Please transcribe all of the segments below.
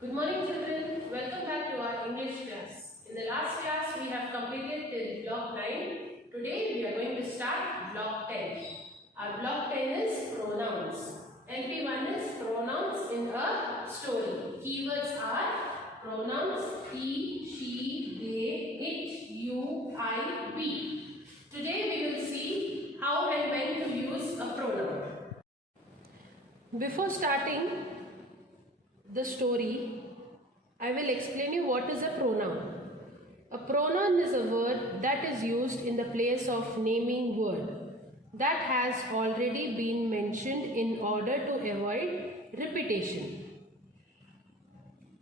Good morning children, welcome back to our English class. In the last class we have completed till block 9. Today we are going to start block 10. Our block 10 is pronouns. LP1 is pronouns in a story. Keywords are pronouns he, she, they, it, you, I, we. Today we will see how and when to use a pronoun. Before starting the story, I will explain you what is a pronoun. A pronoun is a word that is used in the place of naming word that has already been mentioned in order to avoid repetition.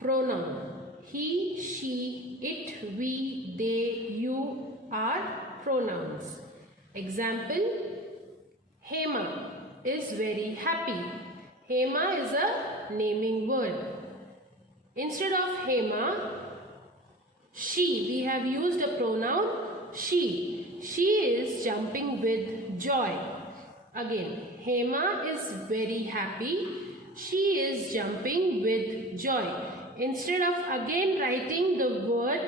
Pronoun. He, she, it, we, they, you are pronouns. Example, Hema is very happy. Hema is a naming word. Instead of Hema, she, we have used a pronoun she. She is jumping with joy. Again, Hema is very happy. She is jumping with joy. Instead of again writing the word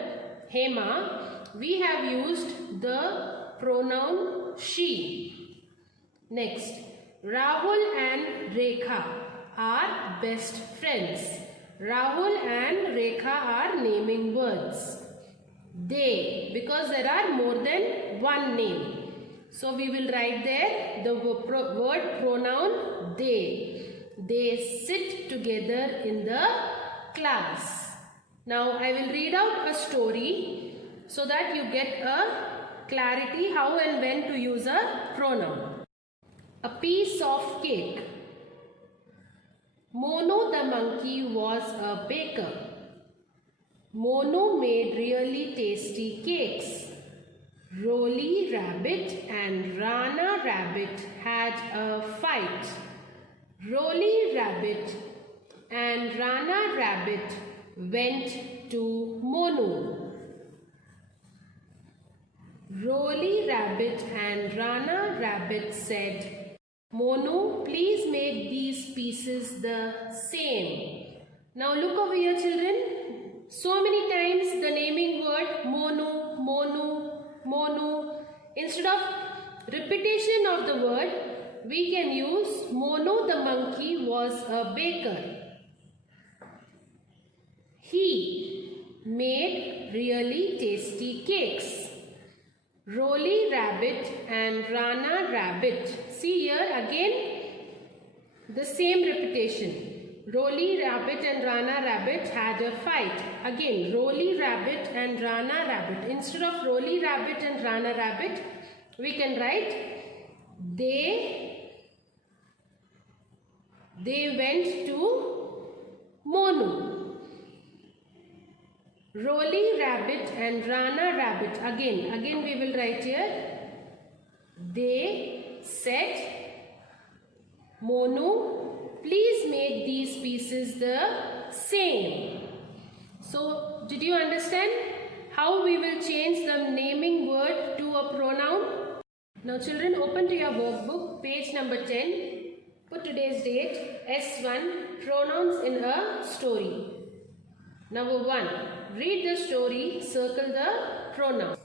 Hema, we have used the pronoun she. Next, Rahul and Rekha are best friends. Rahul and Rekha are naming words. They, because there are more than one name. So we will write there the word pronoun they. They sit together in the class. Now I will read out a story so that you get a clarity how and when to use a pronoun. A piece of cake. Mono the monkey was a baker. Mono made really tasty cakes. Roly Rabbit and Rana Rabbit had a fight. Roly Rabbit and Rana Rabbit went to Mono. Roly Rabbit and Rana Rabbit said, Mono, please make these pieces the same. Now look over here children. So many times the naming word mono, mono, mono. Instead of repetition of the word, we can use Mono the monkey was a baker. He made really tasty cakes. Roly Rabbit and Rana Rabbit. See here again the same repetition. Roly Rabbit and Rana Rabbit had a fight. Again, Roly Rabbit and Rana Rabbit. Instead of Roly Rabbit and Rana Rabbit, we can write they went to Mono. Roly Rabbit and Rana Rabbit. Again we will write here. They said, Mono, please make these pieces the same. So, did you understand how we will change the naming word to a pronoun? Now children, open to your workbook, page number 10. Put today's date, S1, pronouns in a story. Number 1. Read the story, circle the pronoun.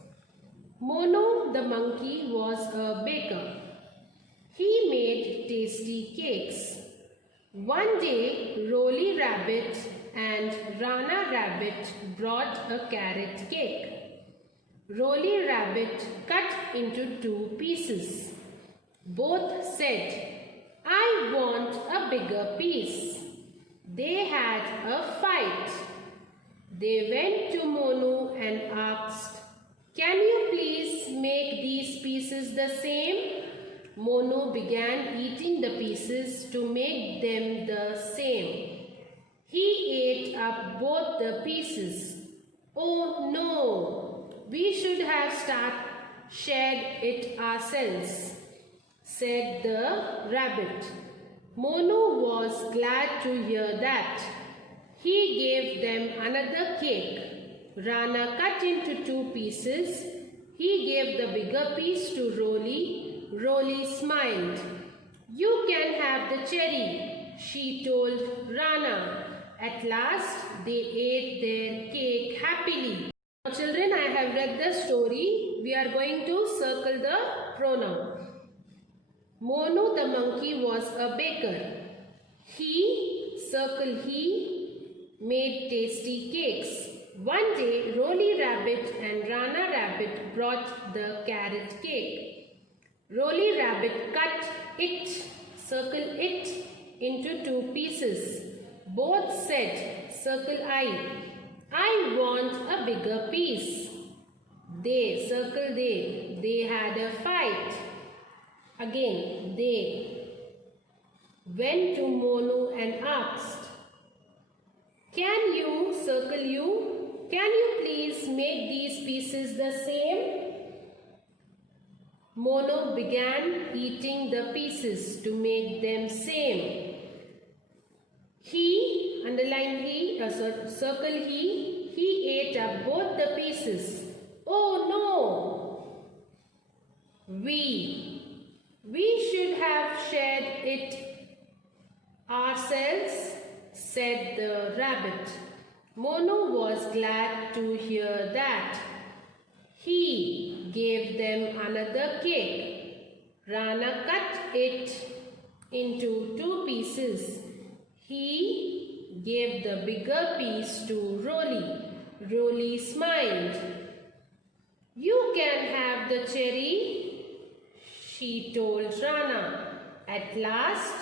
Mono the monkey was a baker. He made tasty cakes. One day, Roly Rabbit and Rana Rabbit brought a carrot cake. Roly Rabbit cut into 2 pieces. Both said, I want a bigger piece. They had a fight. They went to Mono and asked, can you please make these pieces the same? Mono began eating the pieces to make them the same. He ate up both the pieces. Oh no, we should have shared it ourselves, said the rabbit. Mono was glad to hear that. He gave them another cake. Rana cut into 2 pieces. He gave the bigger piece to Roly. Roly smiled. You can have the cherry, she told Rana At last, they ate their cake happily. Now children, I have read the story. We are going to circle the pronoun. Monu the monkey was a baker. He, circle he, made tasty cakes. One day, Roly Rabbit and Rana Rabbit brought the carrot cake. Roly Rabbit cut it, circle it, into 2 pieces. Both said, circle I want a bigger piece. They, circle they had a fight. Again, they went to Monu and asked, can you, circle you, can you please make these pieces the same? Monu began eating the pieces to make them same. He, underline he, circle he ate up both the pieces. Oh no! We should have shared it ourselves, said the rabbit. Monu was glad to hear that. He gave them another cake. Rana cut it into 2 pieces. He gave the bigger piece to Roly. Roly smiled. You can have the cherry, she told Rana. At last,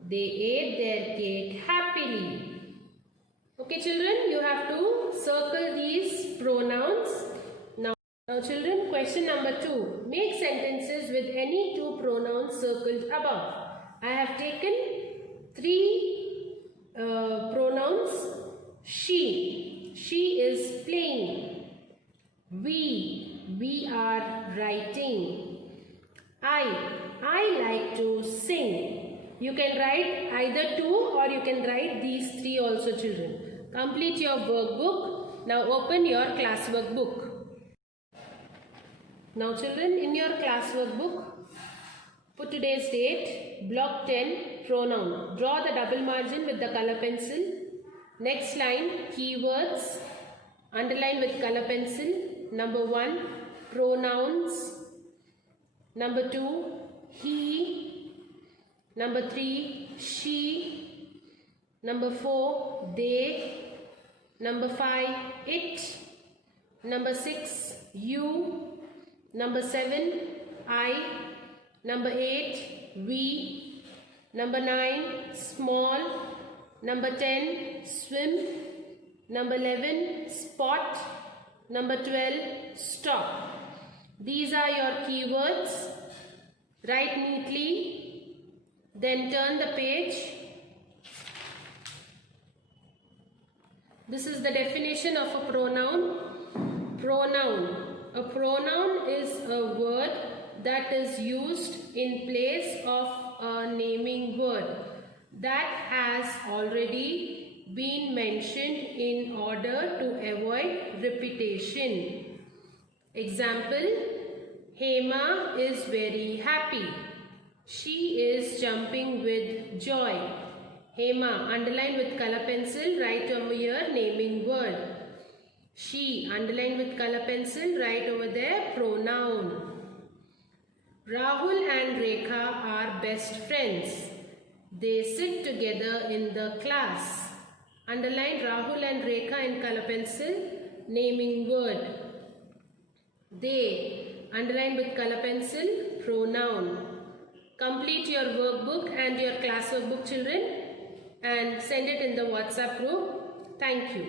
they ate their cake happily. Okay children, you have to circle these pronouns. Now children, question number 2. Make sentences with any 2 pronouns circled above. I have taken 3 pronouns. She is playing. We are writing. I like to sing. You can write either 2 or you can write these 3 also children. Complete your workbook. Now open your classwork book. Now children, in your classwork book, put today's date, block 10, pronoun. Draw the double margin with the color pencil. Next line, keywords. Underline with color pencil. Number 1, pronouns. Number 2, he. Number 3, she. Number 4, they. Number 5, it. Number 6, you. Number 7, I. Number 8, we. Number 9, small. Number 10, swim. Number 11, spot. Number 12, stop. These are your keywords. Write neatly. Then turn the page. This is the definition of a pronoun. Pronoun. A pronoun is a word that is used in place of a naming word that has already been mentioned in order to avoid repetition. Example, Hema is very happy. She is jumping with joy. Hema, underline with color pencil, write over here naming word. She, underline with color pencil, write over there pronoun. Rahul and Rekha are best friends. They sit together in the class. Underline Rahul and Rekha in color pencil, naming word. They, underline with color pencil, pronoun. Complete your workbook and your class workbook children and send it in the WhatsApp group. Thank you.